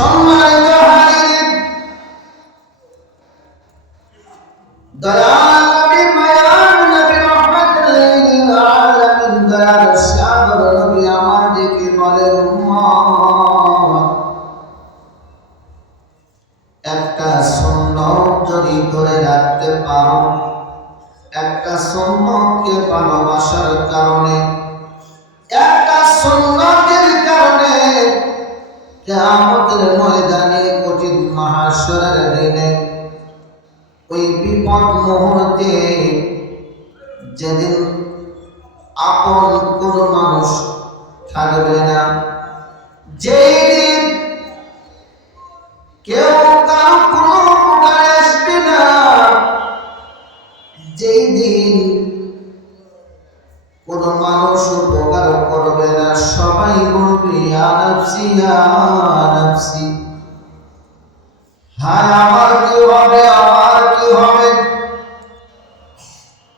সম্মানিত হাজির, দয়াল নবী, মায়ার নবী, রহমাতুল লিল আলামিন, দয়াল সাগর নবী আমাদেরকে বলেন, উম্মত, একটা সুন্নাত যদি ধরে রাখতে পারো, একটা সুন্নাতকে ভালোবাসার কারণে, একটা সুন্নাতের কারণে কিয়ামতের ময়দানে কঠিন মাহশরের দিনে ওই বিপদ মুহূর্তে যেদিন আপন কোনো মানুষ থাকবে না, যেই দিন কেউ কারো কোনো উপকারে আসবে না, যেই দিন কোন মানুষ উপকার করবে না, সবাই বলবে ইয়া নাফসি ইয়া নাফসি, হায় আমার কি হবে, আমার কি হবে।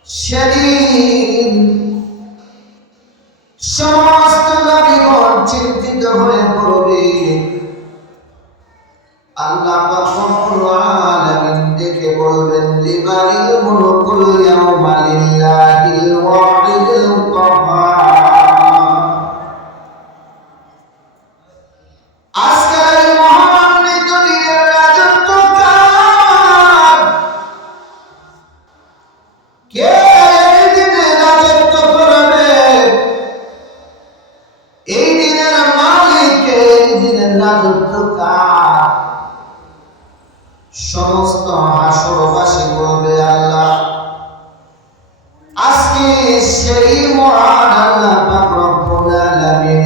সেদিন সমস্ত নবীগণ চিন্তিত হয়ে পড়বে। আল্লাহ পাক রব্বুল আলামিন ডেকে বলবেন, লিমানিল মুলকুল ইয়াওমা লিল্লাহিল ওয়াহিদিল কাহ্হার। আজকের এই মহান্বিত দিনের রাজত্ব কার? কে এই দিনে রাজত্ব করবে? এই দিনের মালিক কে? এই দিনের রাজত্ব কার? সমস্ত হাসরবাসী বলবে, আল্লাহ। আজকে সেই মহান আল্লাহ পাক রব্বুল আলামিন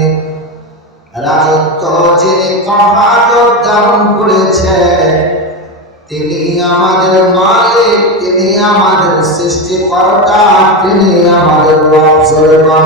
রাজত্ব যিনি কহাদত ধারণ করেছে, তিনি আমাদের মালিক, তিনি আমাদের সৃষ্টিকর্তা, তিনি আমাদের রব।